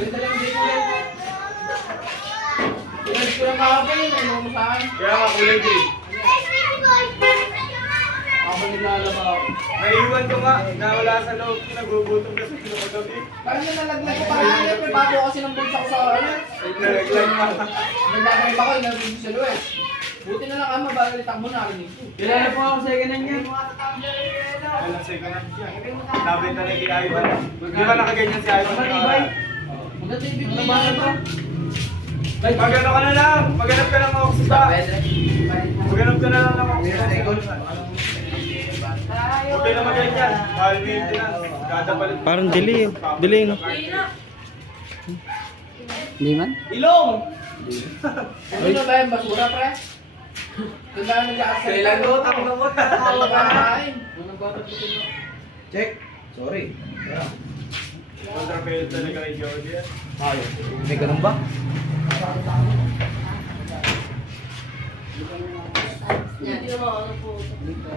Ganda lang din mo yan. Pinag ko lang kahapon, ano mo sa akin? Kaya nga kulay green. Ako naglalaba ako. Naiiwan ko nga, nawala sa loob, nagugutom kasi pinakagabi. Parang yung nalaglag ko parang yan, may bago kasi ng bulsa ko sa ano. Nalaglag pa. Nagbabayad ako, inabig sa Luis. Buti na lang ama, balalitak mo narinig ko. Kilala po ako sa second hand yan. Alam sa'yo ka na siya. Nabenta na kay Ivan. Di ba nakaganyan si Ivan? Matibay. Maganda yung bibili na ba? Magano ka na lang, maghanap ka ng oxygen. Maghanap ka na lang ng oxygen. Huwag kayo na maganyan. Mahal maintenance. Kada palit. Parang delay. Delay, no? Hindi man? Ilong! Ano na ba yung basura, pre? Kung ba nag-aasal? Kailan mo? Tapos mo. Ano ba kain? Unang bata po sila. Check. Sorry. Kontrafail talaga kay Jordi yan. May ganun ba?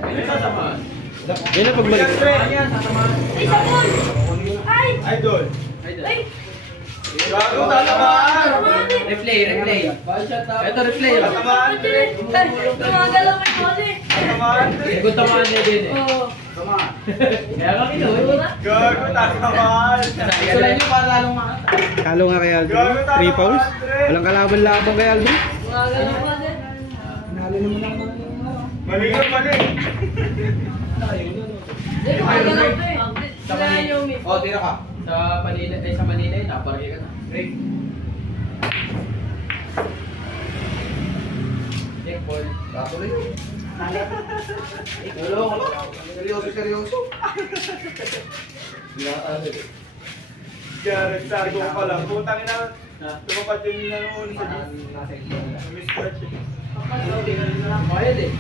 Ano sa sama? Yan na pagbalik. Ay, sabon! Ay! Idol. Ay! Gago, tatamaan. Replay. Bye, shut up. Ito replay. Tatamaan. Gumagalaw ka naman eh. Tatamaan. Ikot tamaan niya din eh. Oo. Kaya ka kinuha. Gago, tatamaan. Gusto nyo para lalong makata. Talo nga kay Aldrin. 3 fouls. Walang kalaban-laban kay Aldrin. Gumagalaw ka din. Mali ka mali. Hindi, gumagalaw ka eh. Sila yung may... O, tira ka. Sa Manila yun, naparke ka na. Break. Check ball. Katuloy. Lolo, seryoso. Jared, sargo ka lang. Putang ina. Tumapat yung nanoon sa miscratch. Bayad eh.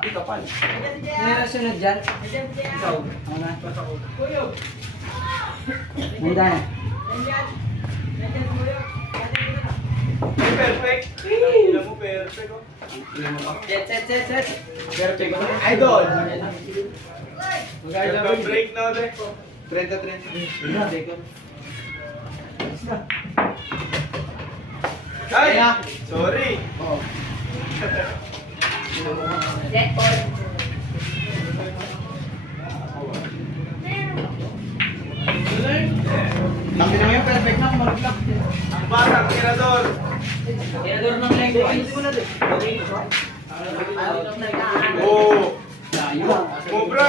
Dito pa. Hindi na sunod dyan. Ikaw. Ako na. Munda na. Perfect. Alam mo, perfect. Oh. Set. Perfect. Idol. Magkaya Ganda break na ulit. 30. Ay! Sorry. Oo. Dead ball. Laki na ngayon, perfect na. Maraglag. Ang batang tirador. Tirador ng length. Oo. Layo. Smubra.